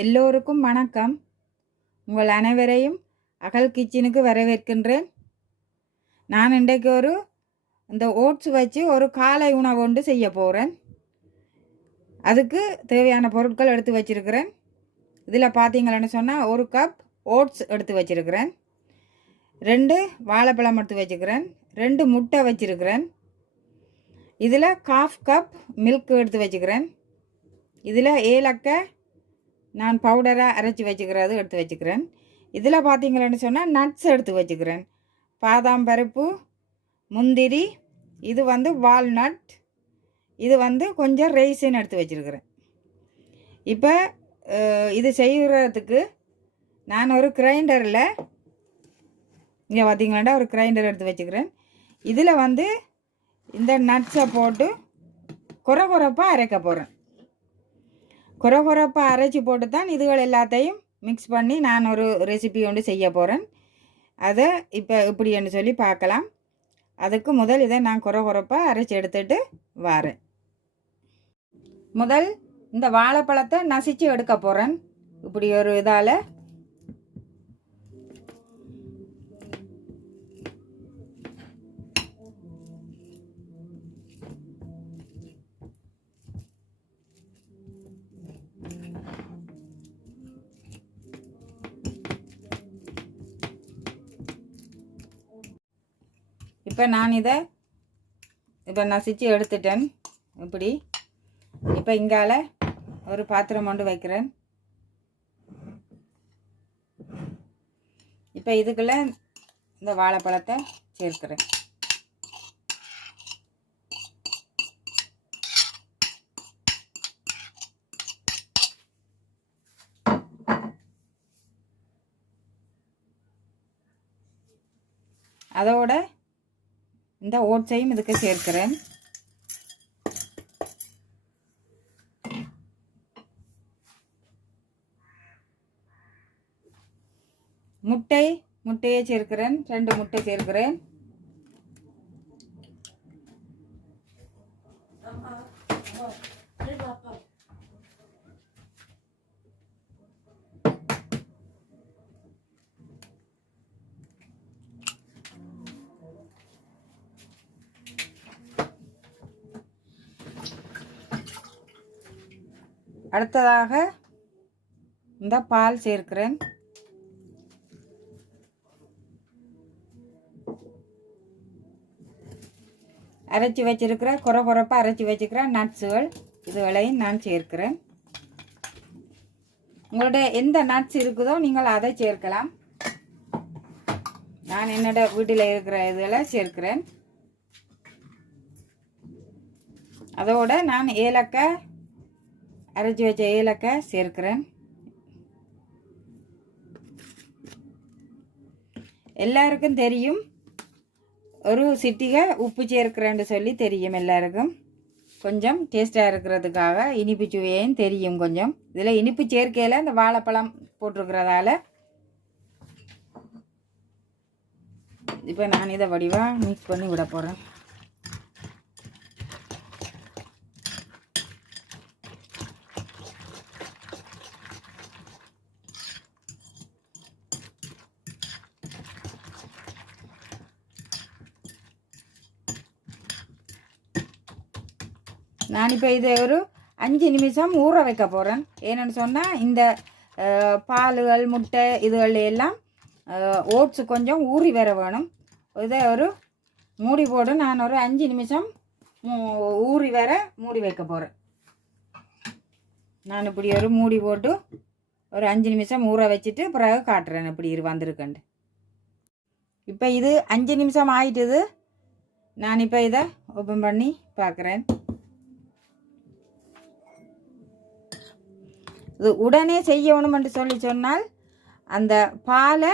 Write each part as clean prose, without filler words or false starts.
எல்லோருக்கும் வணக்கம். உங்கள் அனைவரையும் அகல் கிச்சனுக்கு வரவேற்கின்றேன். நான் இன்றைக்கு இந்த ஓட்ஸ் வச்சு ஒரு காலை உணவு ஒன்று செய்ய போகிறேன். அதுக்கு தேவையான பொருட்கள் எடுத்து வச்சிருக்கிறேன். இதில் பார்த்தீங்களன்னு சொன்னால் 1 கப் ஓட்ஸ் எடுத்து வச்சிருக்கிறேன், 2 வாழைப்பழம் எடுத்து வச்சுக்கிறேன், 2 முட்டை வச்சிருக்கிறேன், இதில் 1/2 கப் மில்க் எடுத்து வச்சுக்கிறேன், இதில் ஏலக்காய் நான் பவுடராக அரைச்சி வச்சுக்கிறது எடுத்து வச்சுக்கிறேன். இதில் பார்த்தீங்களன்னு சொன்னால் நட்ஸ் எடுத்து வச்சுக்கிறேன், பாதாம் பருப்பு, முந்திரி, இது வால்நட், இது கொஞ்சம் ரைசின் எடுத்து வச்சுருக்கிறேன். இப்போ இது செய்கிறதுக்கு நான் ஒரு கிரைண்டரில் இங்கே பார்த்தீங்களாண்டா ஒரு கிரைண்டர் எடுத்து வச்சுக்கிறேன். இதில் இந்த நட்ஸை போட்டு குறப்பாக அரைக்க போகிறேன். குறப்பாக அரைச்சி போட்டு தான் இதுகள் எல்லாத்தையும் மிக்ஸ் பண்ணி நான் ஒரு ரெசிபி ஒன்று செய்ய போகிறேன். அதை இப்போ இப்படின்னு சொல்லி பார்க்கலாம். அதுக்கு முதல் இதை நான் குறப்பாக அரைச்சி எடுத்துட்டு வரேன். முதல் இந்த வாழைப்பழத்தை நசிச்சு எடுக்க போகிறேன். இப்படி ஒரு இதால் இப்போ நான் இதை நசிச்சு எடுத்துட்டேன். இப்படி இப்போ இங்கால ஒரு பாத்திரம் கொண்டு வைக்கிறேன். இப்போ இதுக்குள்ளே இந்த வாழைப்பழத்தை சேர்க்கிறேன். அதோட இந்த ஓட்ஸையும் இதுக்கு சேர்க்கிறேன். முட்டையை சேர்க்கிறேன், 2 முட்டை சேர்க்கிறேன். அடுத்ததாக இந்த பால் சேர்க்கிறேன். அரைச்சி வச்சிருக்கிற குறப்பாக அரைச்சி வச்சுக்கிற நட்ஸுகள் இதுகளையும் நான் சேர்க்கிறேன். உங்களோட எந்த நட்ஸ் இருக்குதோ நீங்கள் அதை சேர்க்கலாம். நான் என்னோட வீட்டில் இருக்கிற இதெல்லாம் சேர்க்கிறேன். அதோட நான் ஏலக்காய் அரைச்சி வச்ச ஏலக்காய் சேர்க்கிறேன். எல்லாருக்கும் தெரியும், ஒரு சிட்டிகை உப்பு சேர்க்கிறேன்னு சொல்லி தெரியும் எல்லாருக்கும். கொஞ்சம் டேஸ்டாக இருக்கிறதுக்காக இனிப்பு சுவையும் தெரியும் கொஞ்சம். இதில் இனிப்பு சேர்க்கையில் இந்த வாழைப்பழம் போட்டிருக்கிறதால இப்போ நான் இதை வடிவாக மிக்ஸ் பண்ணி விட போகிறேன். நான் இப்போ இதை ஒரு 5 நிமிஷம் ஊற வைக்க போகிறேன். ஏன்னு சொன்னால் இந்த பால்கள், முட்டை இதுகள் எல்லாம் ஓட்ஸு கொஞ்சம் ஊறி வர வேணும். இதை ஒரு மூடி போட்டு நான் ஒரு 5 நிமிஷம் ஊறி வர மூடி வைக்க போகிறேன். நான் இப்படி ஒரு மூடி போட்டு ஒரு 5 நிமிஷம் ஊற வச்சுட்டு பிறகு காட்டுறேன் இப்படி வந்திருக்கேன். இப்போ இது 5 நிமிஷம் ஆயிட்டுது. நான் இப்போ இதை ஓப்பன் பண்ணி பார்க்குறேன். இது உடனே செய்யணுமென்று சொன்னால் அந்த பாலை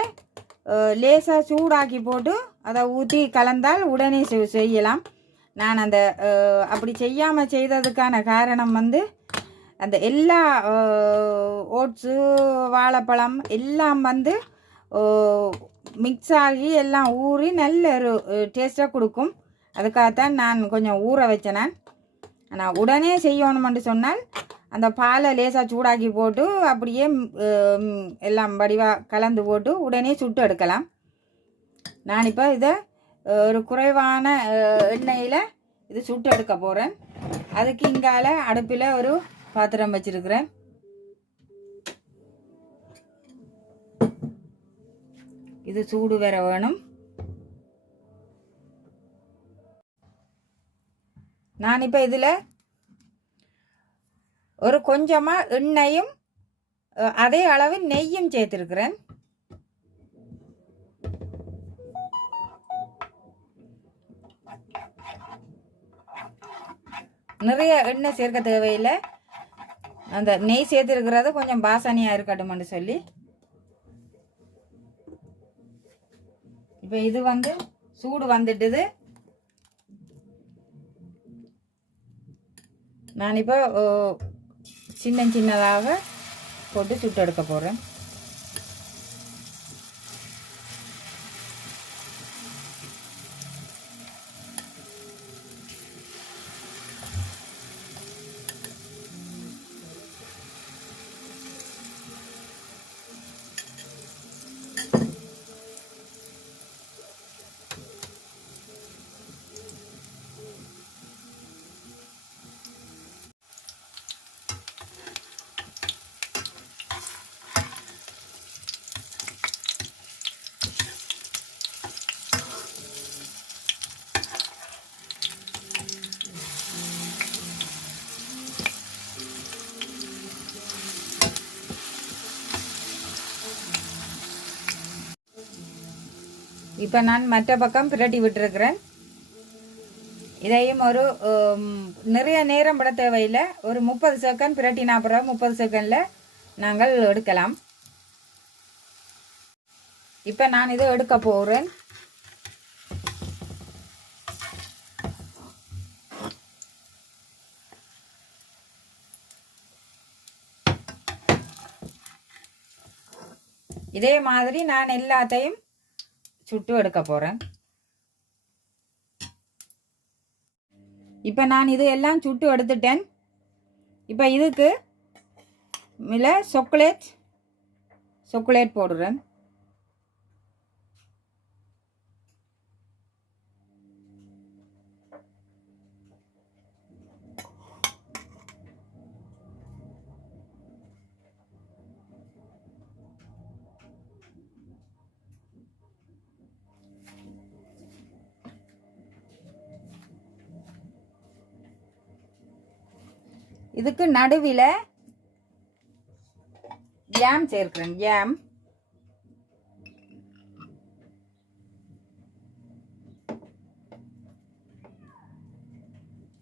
லேசாக சூடாக்கி போட்டு அதை ஊற்றி கலந்தால் உடனே செய்யலாம். நான் அப்படி செய்யாமல் செய்ததுக்கான காரணம் அந்த எல்லா ஓட்ஸு, வாழைப்பழம் எல்லாம் மிக்ஸ் ஆகி எல்லாம் ஊறி நல்ல ஒரு டேஸ்ட்டாக கொடுக்கும். அதுக்காகத்தான் நான் கொஞ்சம் ஊற வச்சேன். ஆனால் உடனே செய்யணுமென்று சொன்னால் அந்த பாலை லேசாக சூடாக்கி போட்டு அப்படியே எல்லாம் வடிவாக கலந்து போட்டு உடனே சுட்டு எடுக்கலாம். நான் இப்போ இதை ஒரு குறைவான எண்ணெயில் இது சுட்டு எடுக்க போகிறேன். அதுக்கு இங்கால அடுப்பில் ஒரு பாத்திரம் வச்சிருக்கிறேன். இது சூடு வர வேணும். நான் இப்போ இதில் ஒரு கொஞ்சமாக எண்ணெயும் அதே அளவு நெய்யும் சேர்த்துருக்கிறேன். நிறைய எண்ணெய் சேர்க்க தேவையில்லை. அந்த நெய் சேர்த்துருக்கிறது கொஞ்சம் வாசனையாக இருக்கட்டும்னு சொல்லி. இப்போ இது சூடு வந்துட்டுது. நான் இப்போ சின்னதாக போட்டு சுட்டு எடுக்க போகிறேன். இப்போ நான் மற்ற பக்கம் பிரட்டி விட்டுருக்கிறேன். இதையும் ஒரு நிறைய நேரம் விட தேவையில்லை. ஒரு 30 செகண்ட் பிரட்டினா அப்புறம் 30 செகண்டில் நாங்கள் எடுக்கலாம். இப்போ நான் இதை எடுக்க போகிறேன். இதே மாதிரி நான் எல்லாத்தையும் சுட்டு எடுக்க போகிறேன். இப்போ நான் இது எல்லாம் சுட்டு எடுத்துட்டேன். இப்போ இதுக்கு மேலே சாக்லேட் போடுறேன். இதுக்கு நடுவில் ஜாம் சேர்க்கிறேன். ஜாம்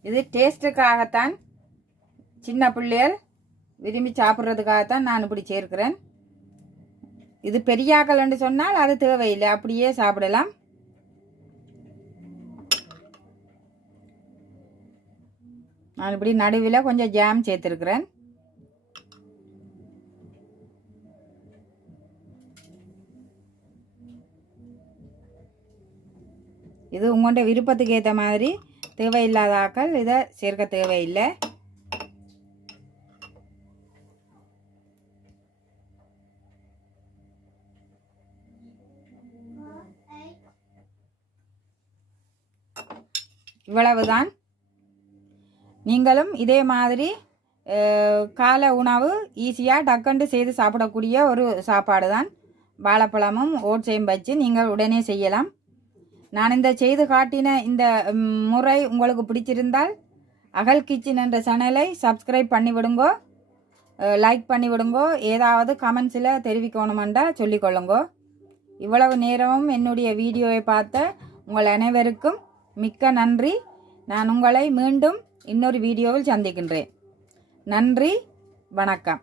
இது டேஸ்ட்டுக்காகத்தான், சின்ன பிள்ளைகள் விரும்பி சாப்பிட்றதுக்காகத்தான் நான் இப்படி சேர்க்கிறேன். இது பெரியாக்கள்னு சொன்னால் அது தேவையில்லை, அப்படியே சாப்பிடலாம். நான் இப்படி நடுவில் கொஞ்சம் ஜாம் சேர்த்துருக்குறேன். இது உங்கள்கிட்ட விருப்பத்துக்கு ஏற்ற மாதிரி, தேவையில்லாத ஆக்கள் இதை சேர்க்க தேவையில்லை. இவ்வளவுதான். நீங்களும் இதே மாதிரி காலை உணவு ஈஸியாக டக்குண்டு செய்து சாப்பிடக்கூடிய ஒரு சாப்பாடு தான். வாழைப்பழமும் ஓட்ஸையும் வச்சு நீங்கள் உடனே செய்யலாம். நான் இந்த செய்து காட்டின இந்த முறை உங்களுக்கு பிடிச்சிருந்தால் அகல் கிச்சன் என்ற சேனலை சப்ஸ்கிரைப் பண்ணி விடுங்கோ, லைக் பண்ணி விடுங்கோ. ஏதாவது கமெண்ட்ஸில் தெரிவிக்கணுமெண்டா சொல்லிக்கொள்ளுங்கோ. இவ்வளவு நேரமும் என்னுடைய வீடியோவை பார்த்த உங்கள் அனைவருக்கும் மிக்க நன்றி. நான் உங்களை மீண்டும் இன்னொரு வீடியோவில் சந்திக்கின்றேன். நன்றி, வணக்கம்.